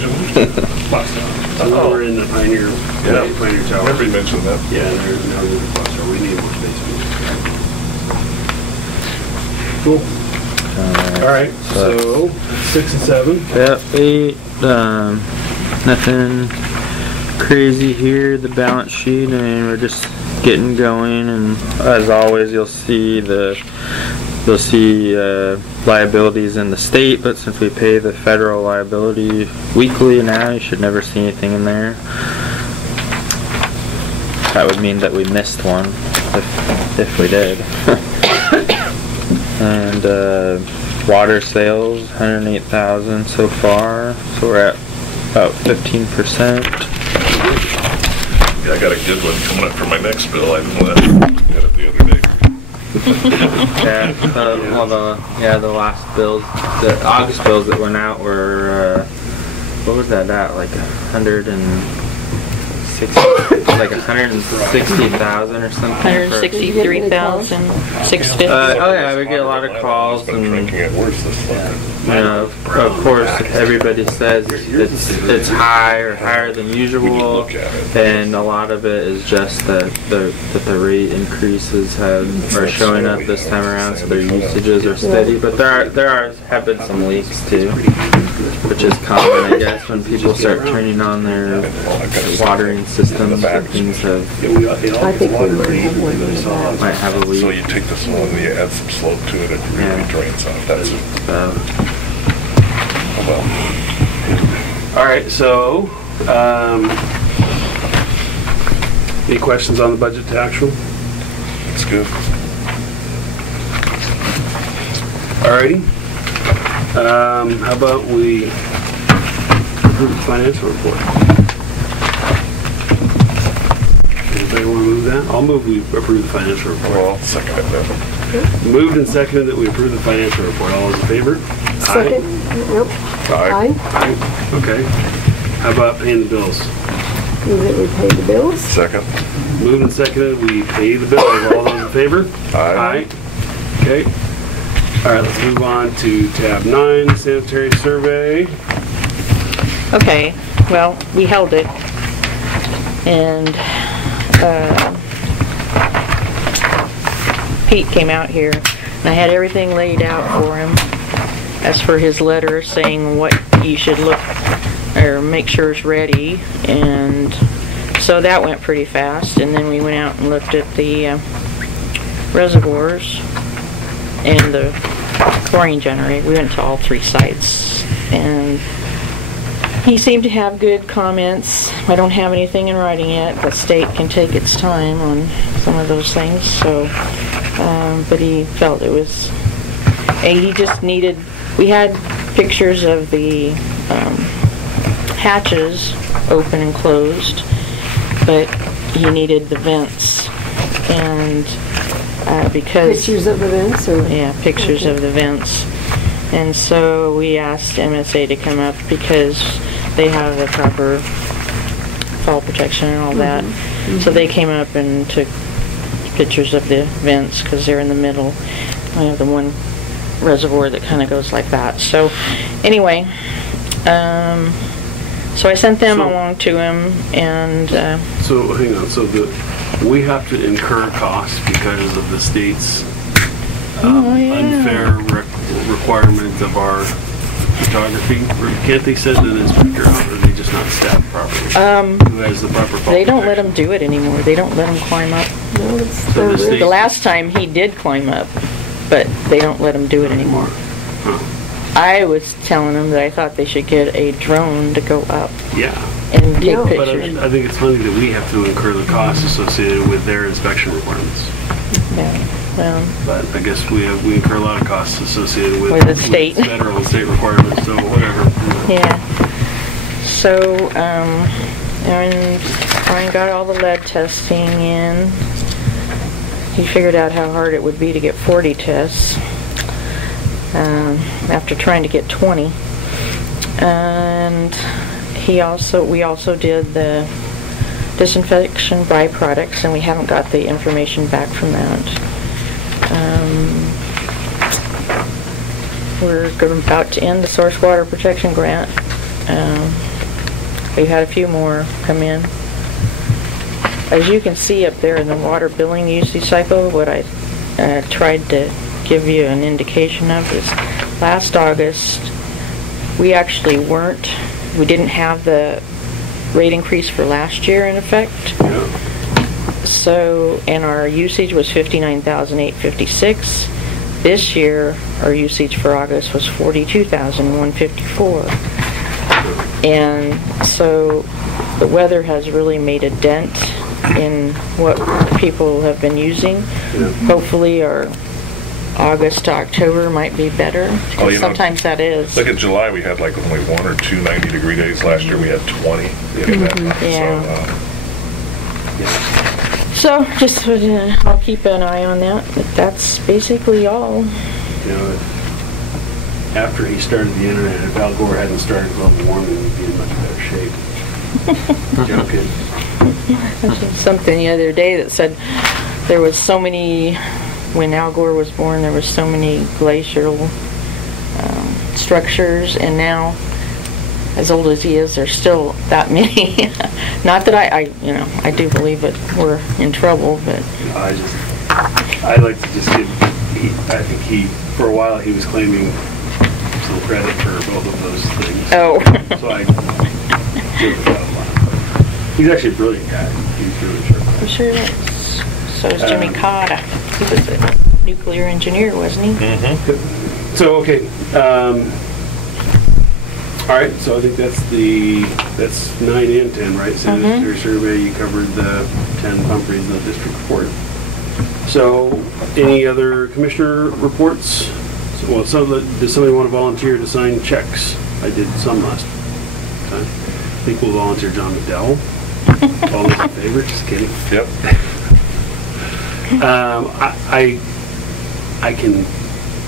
you move? So we're in the Pioneer Tower. Remember you mentioned that. Yeah, there's now we're in the Tower. We need more space. Cool. All right. So 6 and 7. Yep. 8. Nothing. crazy here. The balance sheet. I mean, we're just getting going, and as always, you'll see liabilities in the state. But since we pay the federal liability weekly now, you should never see anything in there. That would mean that we missed one if we did. And water sales, 108,000 so far. So we're at about 15%. Yeah, I got a good one coming up for my next bill. I got it the other day. Yeah, the last bills, the August bills that went out were what was that at? Like 160,000 or something. 163,650. Oh yeah, we get a lot of calls, and of course everybody says it's high or higher than usual, and a lot of it is just that the rate increases are showing up this time around, so their usages are steady. But there have been some leaks too, which is common, I guess, when people start turning on their watering systems. Things have. I think we might have a leak. So you take this one and you add some slope to it, and it really drains off. That's it. Oh well. All right. So, any questions on the budget to actual? That's good. All righty. How about we approve the financial report? Anybody want to move that? I'll move we approve the financial report. Well, I'll second it then. Moved and seconded that we approve the financial report. All those in favor? Second. Nope. Aye. Aye. Okay. How about paying the bills? Move that we pay the bills. Second. Moved and seconded we pay the bills. All those in favor? Aye. Okay. All right, let's move on to tab 9, sanitary survey. Okay, well, we held it, and Pete came out here, and I had everything laid out for him as for his letter saying what he should look or make sure is ready, and so that went pretty fast. And then we went out and looked at the reservoirs and the chlorine generator. We went to all 3 sites, and he seemed to have good comments. I don't have anything in writing yet. The state can take its time on some of those things. So, but he felt it was. He just needed. We had pictures of the hatches open and closed, but he needed the vents, and because Pictures of the vents, or yeah, pictures of the vents. And so we asked MSA to come up because they have the proper fall protection and all that. So they came up and took pictures of the vents because they're in the middle. I have the one reservoir that kind of goes like that. So anyway, so I sent them along to him, and so hang on. So we have to incur costs because of the state's unfair requirement of our photography. Or can't they send an inspector out, or are they just not staffed properly? Who has the proper fall they don't let protection? him do it anymore. They don't let him climb up. no, it's So the not state- The last time he did climb up, but they don't let him do it anymore. Huh. I was telling them that I thought they should get a drone to go up Yeah. and take Yeah, But pictures. I think it's funny that we have to incur the costs associated with their inspection requirements. Yeah, well, But I guess we incur a lot of costs associated with the state. federal and state requirements. So whatever. yeah. So, and Brian got all the lead testing in. He figured out how hard it would be to get 40 tests after trying to get 20. And we also did the disinfection byproducts, and we haven't got the information back from that. We're about to end the source water protection grant. We've had a few more come in. As you can see up there in the water billing usage cycle, what I tried to give you an indication of is last August we didn't have the rate increase for last year in effect. Yeah. So, and our usage was 59,856. This year, our usage for August was 42,154. And so the weather has really made a dent in what people have been using. Yeah. Hopefully our August to October might be better. Oh, you know, sometimes that is. Look at July, we had like only 1 or 2 90-degree days. Last year we had 20. Yeah. So just I'll keep an eye on that. But that's basically all. You know, after he started the internet, if Al Gore hadn't started global warming, we'd be in much better shape. Joking. Something the other day that said there was so many, when Al Gore was born, there was so many glacial structures, and now, as old as he is, there's still that many. Not that I I do believe that we're in trouble, but I like to just give. I think for a while, he was claiming some credit for both of those things. oh, So I give him that a lot. He's actually a brilliant guy. He's really sure. I'm sure that's. So is Jimmy Cotta. He was a nuclear engineer, wasn't he? So okay. All right. So I think that's 9 and 10, right? Sanitary survey. You covered the 10 pump reads in the district report. So any other commissioner reports? Well, does somebody want to volunteer to sign checks? I did some last time. I think we'll volunteer John McDowell. All those in favor? Just kidding. Yep. I can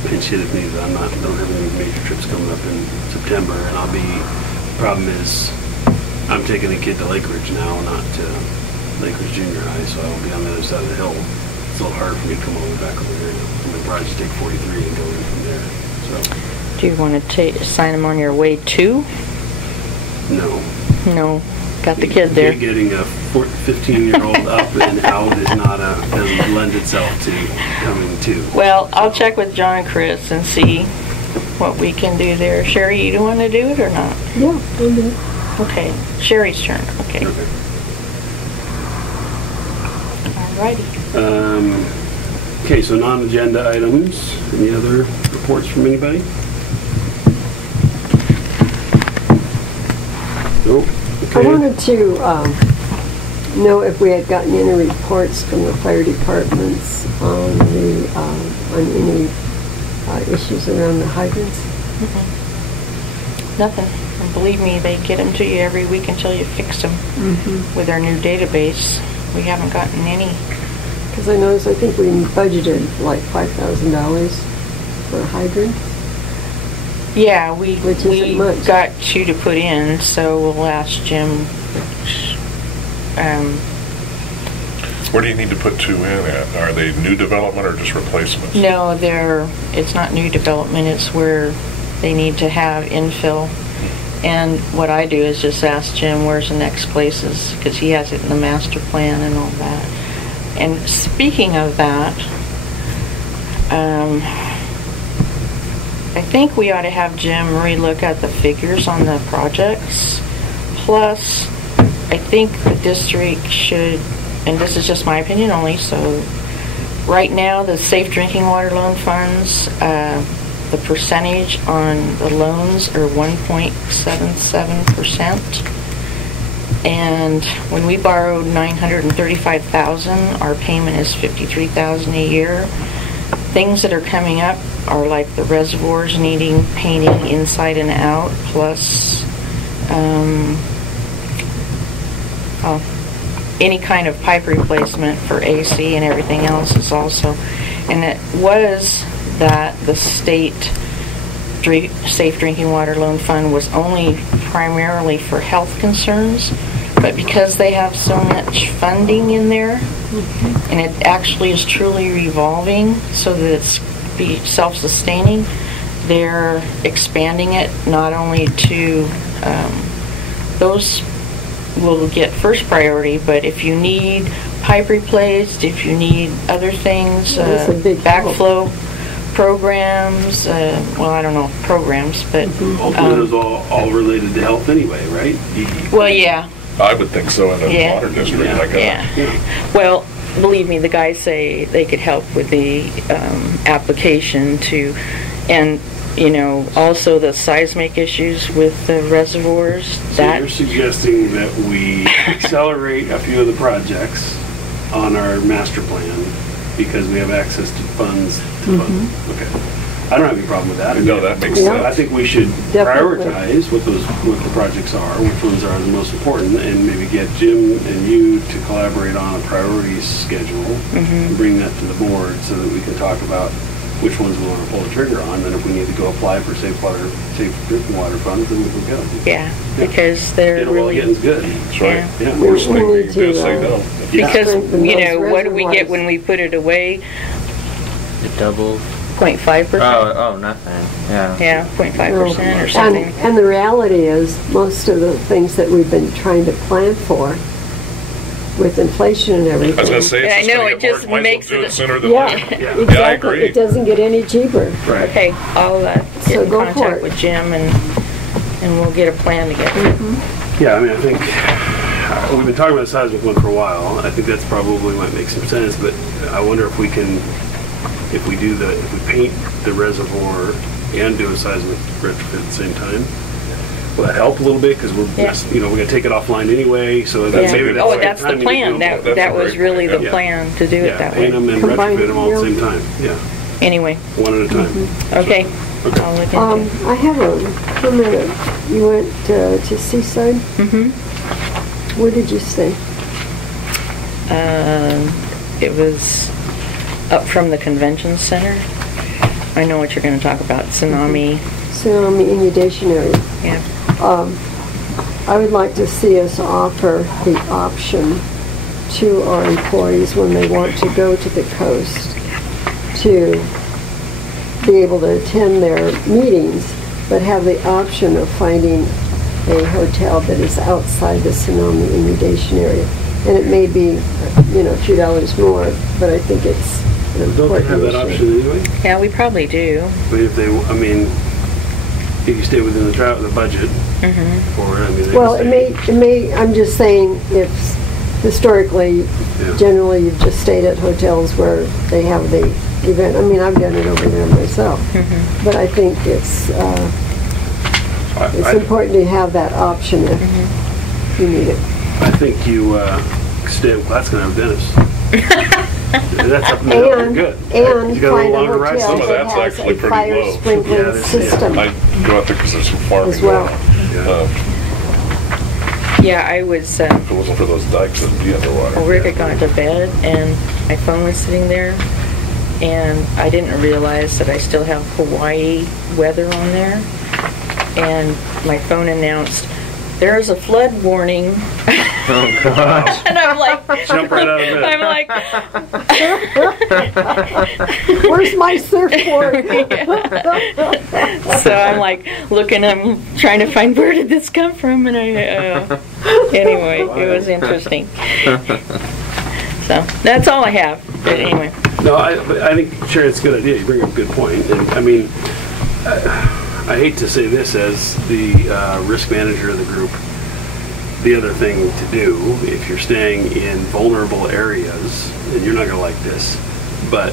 pinch hit if needed. Don't have any major trips coming up in September, and the problem is I'm taking a kid to Lake Ridge now, not to Lake Ridge Junior High, so I'll be on the other side of the hill. It's a little hard for me to come all the way back over there. I'm gonna probably just take 43 and go in from there. So. Do you want to sign him on your way too? No. No. Got the kid there. Getting a 15-year-old up and out doesn't lend itself to coming to. Well, I'll check with John and Chris and see what we can do there. Sherry, you want to do it or not? Yeah, I'll do it. Okay, Sherry's turn. Okay. Alrighty. Okay, so non-agenda items. Any other reports from anybody? Nope. I wanted to know if we had gotten any reports from the fire departments on any issues around the hydrants. Nothing. And believe me, they get them to you every week until you fix them. With our new database, we haven't gotten any. Because I noticed, I think we budgeted like $5,000 for a hydrant. Yeah, we much. got 2 to put in, so we'll ask Jim. Where do you need to put 2 in at? Are they new development or just replacements? No, it's not new development. It's where they need to have infill. And what I do is just ask Jim where's the next places, because he has it in the master plan and all that. And speaking of that, I think we ought to have Jim relook at the figures on the projects. Plus, I think the district should, and this is just my opinion only, so right now the safe drinking water loan funds, the percentage on the loans are 1.77%. And when we borrowed $935,000, our payment is $53,000 a year. Things that are coming up are like the reservoirs needing painting inside and out, plus any kind of pipe replacement for AC and everything else is also. And it was that the state Safe Drinking Water Loan Fund was only primarily for health concerns, but because they have so much funding in there, and it actually is truly revolving so that it's be self-sustaining, they're expanding it not only to those will get first priority, but if you need pipe replaced, if you need other things, backflow programs, well, I don't know programs, but ultimately it was all related to health anyway, right? Well, yeah. I would think so in a Yeah. water district. I guess. Yeah. Well, believe me, the guys say they could help with the application to, and also the seismic issues with the reservoirs. So you're suggesting that we accelerate a few of the projects on our master plan because we have access to funds to fund. Okay. I don't have any problem with that. No, that makes Yeah. sense. I think we should Definitely. prioritize what the projects are, which ones are the most important, and maybe get Jim and you to collaborate on a priorities schedule, and bring that to the board so that we can talk about which ones we want to pull the trigger on, and if we need to go apply for safe drinking water funds, then we can go. Yeah, because they're It'll all really, getting good. That's right. Yeah. Worst We thing we need can do is to, say no. because, strengthen those what do we get reservoirs. when we put it away? It doubled. 0.5%? Oh, nothing. Yeah. Yeah, 0.5% or something. And the reality is, most of the things that we've been trying to plan for, with inflation and everything. I was going to say, Yeah, I it's know, just it going to get just more. Might makes as well do it- it sooner than Yeah, later. Yeah. exactly. Yeah, I agree. It doesn't get any cheaper. Right. Okay, I'll get So in go for contact it. with Jim and we'll get a plan together. Yeah, I mean, I think we've been talking about the seismic one for a while. I think that's probably might make some sense, but I wonder if we can, if we paint the reservoir and do a seismic retrofit at the same time, will that help a little bit? Because we're, Yeah. we're going to take it offline anyway, so that Yeah. maybe Oh, the that's the timing is plan. doable. That That's a was great really plan, the yeah. plan, to do it Yeah, that paint way. them and Combine retrofit them all at the them, same time. Yeah, Anyway, one at a time. okay, I'll look into it. I have a minute. You went to Seaside? Mm-hmm. Where did you stay? It was up from the convention center. I know what you're going to talk about, tsunami. Tsunami inundation area. Yeah. I would like to see us offer the option to our employees when they want to go to the coast to be able to attend their meetings, but have the option of finding a hotel that is outside the tsunami inundation area. And it may be, a few dollars more, but I think it's an Don't they important have that issue. option anyway? Yeah, we probably do. But if you stay within the budget for it, I mean. they Well, can it say- may, I'm just saying, if historically, Yeah. generally, you've just stayed at hotels where they have the event. I mean, I've done it over there myself. But I think it's I- important to have that option if you need it. I think you stay. Well, that's gonna have Dennis. That's up in the hill. And, Good. and You got a find a longer ride. hotel Some of that that's has actually a pretty fire low. Yeah, sprinkling that's- yeah. system I go out there because there's some farming as well. going on. Yeah, I was, If it wasn't for those dikes, it'd be underwater. Rick had gone to bed and my phone was sitting there and I didn't realize that I still have Hawaii weather on there. And my phone announced, there is a flood warning. Oh gosh. And I'm like, Jump right out of bed. I'm like, Where's my surfboard? so I'm like looking, I'm trying to find where did this come from, and anyway, it was interesting. So that's all I have. But anyway, No, but I think Sharon, it's a good idea. You bring up a good point. And I mean, I hate to say this as the risk manager of the group. The other thing to do if you're staying in vulnerable areas, and you're not going to like this, but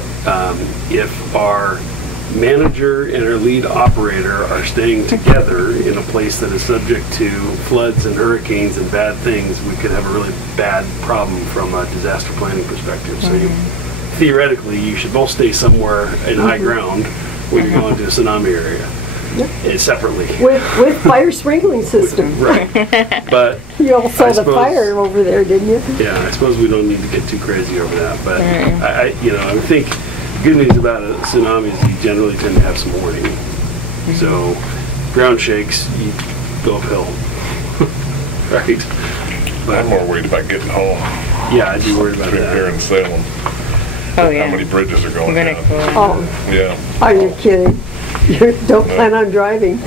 if our manager and our lead operator are staying together in a place that is subject to floods and hurricanes and bad things, we could have a really bad problem from a disaster planning perspective. So theoretically, you should both stay somewhere in high ground when you're going to a tsunami area. Separately. With fire sprinkling system. Right. But You all saw I the suppose- fire over there, didn't you? yeah, I suppose we don't need to get too crazy over that. But I think the good news about a tsunami is you generally tend to have some warning. So ground shakes, you go uphill. Right. But I'm more worried about getting home yeah, I'd be worried about between here that. and Salem. oh How yeah, many bridges are I'm going gonna down? go. Oh, Yeah. are you kidding? You don't plan on driving.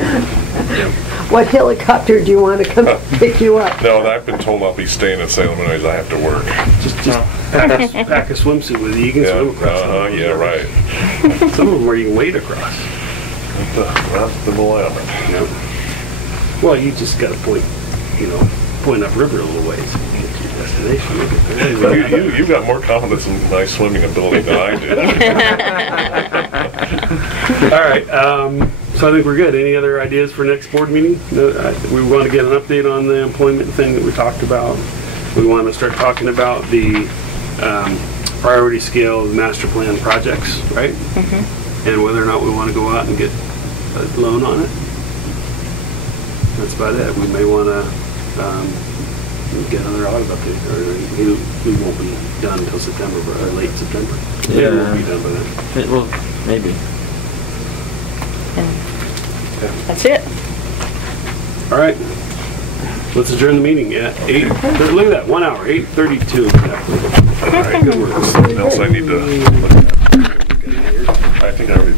What helicopter do you want to come pick you up? No, I've been told I'll be staying in Salem anyways. I have to work. Just pack a swimsuit with you. You can swim across. some of those Yeah, rivers. right. Some of them where you can wade across. That's the Willamette. Yep. Well, you just got to point, point up river a little ways. Get to your destination. You've got more confidence in my swimming ability than I do. All right, so I think we're good. Any other ideas for next board meeting? No, we want to get an update on the employment thing that we talked about. We want to start talking about the priority scale master plan projects, right? Mm-hmm. And whether or not we want to go out and get a loan on it. That's about it. We may want to get another audit update, or we won't be done until September, or late September. Yeah. Maybe we'll be done by then. Well, maybe. That's it. All right. Let's adjourn the meeting at 8. Look at that, 1 hour, 8:32 exactly. All right, good work. Something else I need to look at. I think I already